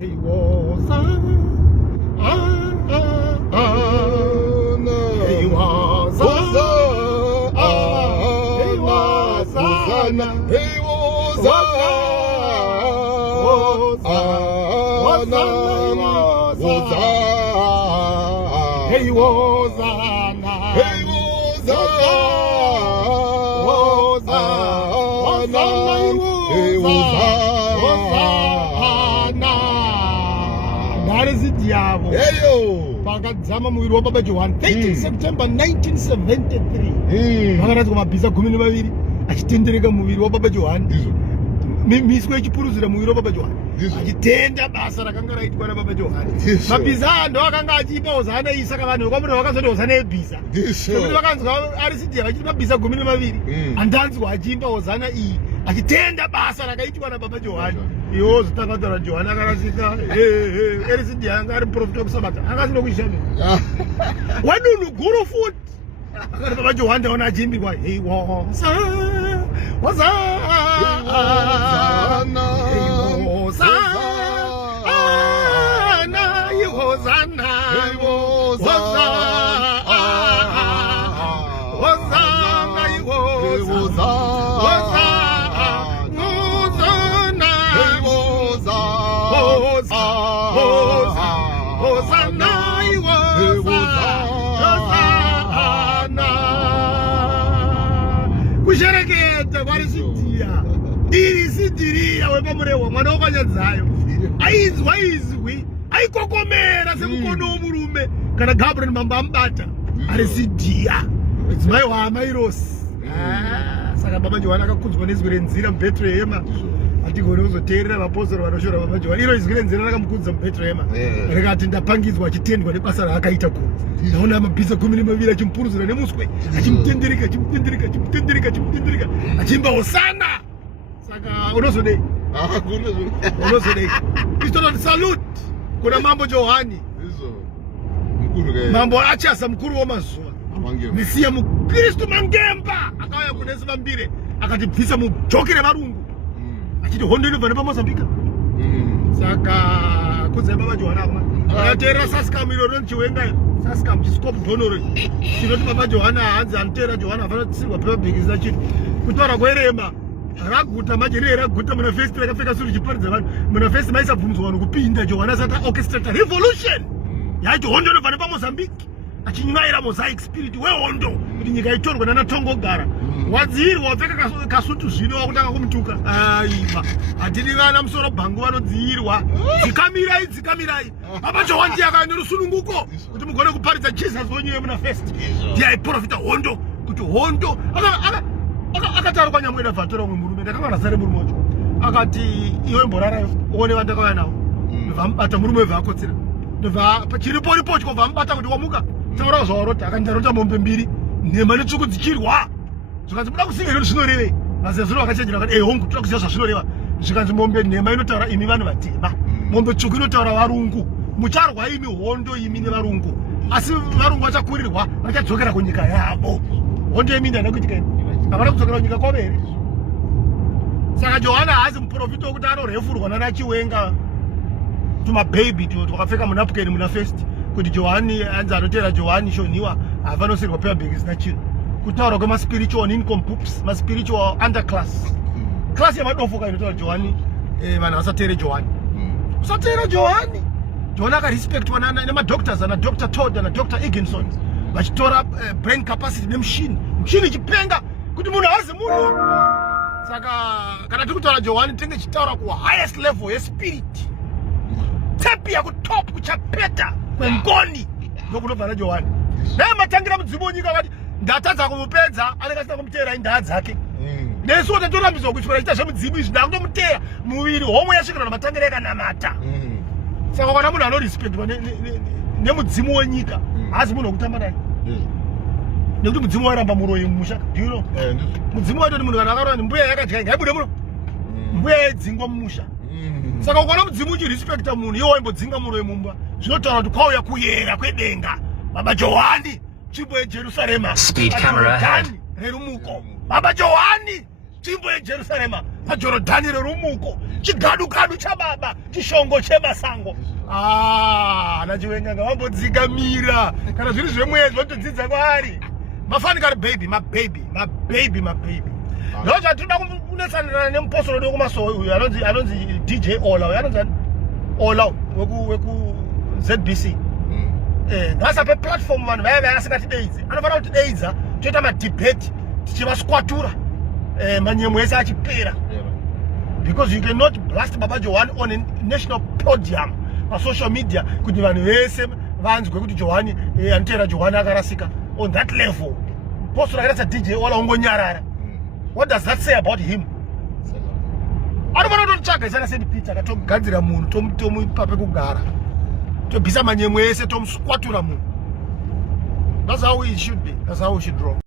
He was he was Pakadzama muviri wababa Johani 13 September 1973 vakaradzwa mabhiza 12 achitendereka muviri wababa Johani miswe yechipuruzira muviri wababa Johani achitenda basa rakanga raitwa nababa Johani. Mabhiza ndo akanga achipa hosana iyi saka vanhu vakamuri vakazoti hosana yebhiza kuti vakanzwa RCD vachiti mabhiza 12 andanzwa achiimba hosana iyi achitenda basa rakaitwa nababa Johani. Iwo zitakatara Johani akarasika RCD anga ari profita kusabata akasino kuishami wadunhu guru futi akati baba Johani ndaona achiimbirwa hey kushereketa kwarisidiya irisidiria wepamurewa mwana wakanyadzayo ainzwa izwi aikokomera semukono womurume kana Gabriel mamba ambata arisidiya dzimai waamairosi saka baba Johani akakudzwa nezwi renzira muBheterehema atigone kuzoteerera vapostori vanoshora baba Johani. Iro izwi renzira rakamukudza muBheterehema rikati ndapangidzwa achitendwa nebasa raakaita kunze ndaona mabhiza 12 achimupuruzira nemuswe achimutendereka achiimba hosana. Saka unozodei isitoti salute kuna mambo Johani mambo achasa mukuru wamazuva misiya mukristu mangemba akauya kunesi vambire akatibvisa mujokere varungu achiti hondo inobva nepaMozambique. Saka kudza baba Johani akuma akateerera Saskam iroro chiwenga Saskam chiscope donoro chinoti baba Johani haanzi anoteera Johani afana kutsirwa pepabhikisi nachiti kutaura kwerema raguta manje riri raguta muna festi rakapfeka suru chiparidza vanhu muna festi maisabvunzwa vanhu kupinda Johani asati aorchestrata revolution yaiti hondo inobva nepaMozambique achinywaira mosaic spirit wehondo kuti nyika itorwe nana Tongogara wadziirwa wapfeka kasutu zvino wakutanga kumutuka aiva hatidi vana musoro bhangu vanodziirwa dzikamirai baba Johani ndiye akava nerusununguko kuti mugone kuparidza Jesus wenyu yemuna festi ndiye aiprofita hondo kuti hondo akataura kwanyamwena bvatora umwe murume ndakanga nazare murume wacho akati iwe mborarayo uone vandakauya navo ndobvamubata murume webvakotsera ndobva chiripo chikobvamubata kuti wamuka taura zvawarota akandarota mombe 2 nhema netsvuku dzichirwa zvikanzi muda kusinga izvoni zvinorevei mazezuro akachenjera akati hongu toda kuziva zvazvinoreva zvikanzi mombe nhema inotaura imi vanhu vatema mombe tsvuku inotaura varungu mucharwa imi hondo imi nevarungu asi varungu vachakurirwa vachadzokera kunyika yavo hondo yemi ndana kuitika havana kudzokera kunyika kwavo here. Saka Johani haazi muprofita wekuti anorefurwa nana Chiwenga tumabheibhi twakapfeka munapukeni muna festi kuti Johani anzi anoteera Johani shoniwa havanosirwa pepabhikisi nachino kutaura kwemaspiritual incompoops maspiritual underclass klasi yemadofoka inotaura Johani vanhu vasateere Johani usateera Johani akarespectwa nemadoctors ana Dr. Todd ana Dr. Higginson vachitora brain capacity nemushini ichipenga kuti munhu hazi munhu. Saka kana tiri kutaura Johani tinge tichitaura kuhighest level yespirit tepi yakutop kuchapeta kwengoni ndokunobva naJohani namatangira mudzimu wenyika vati ndatadza kumupedza anenge asina kumuteera indaa dzake nesuwo tatorambiswa kutyora ita zvemudzimu izvi ndakundomuteera muviri homwe yasvikira namatangiro yakanamata. Saka kana munhu anorespectwa nemudzimu wenyika haasi munhu wekutamba naye nekuti mudzimu waramba muroyi mumusha ndiro mudzimu waitoti munhu kana akarora mbuya yakadya ngaibude muno mbuya yaidzingwa mumusha. Saka ukaona mudzimu uchirespecta munhu iwo waimbodzinga muroyi mumba zvinotaura kuti kwauya kuyera kwedenga baba Johani tsvimbo yeJerusarema Speed camera ahead. Rerumuko baba Johani nzvimbo yejerusarema pajorodhani rerumuko, chigadu-gadu chababa, chishongo chemasango. Nachiwenyanga wambodzikamira kana zviri zvemwedzi votodzidza kwaari. Mafani kari baby. Ndocha tinoda kunetsanirana nemupostori wekumasowe uyu anonzi DJ Ola, uyu anonzi Ola weku ZBC. Ngasape platform vanhu vaya vaya asingatideidzi. Anofanira kutideidza toita madebate tichivaswatura manyemo ese achipera. Because you cannot blast Baba Johani on a national podium on social media kuti vanhu vese vanzwe kuti Johani anotera Johani akarasika on that level. Postori akaita DJ Ola ungonyarara. What does that say about him? Anofanira kutotsvaga isana St. Peter akatomugadzira munhu tomupa pekugara. Tobvisa manyemo ese tomuswatura munhu. That's how it should be. That's how we should draw.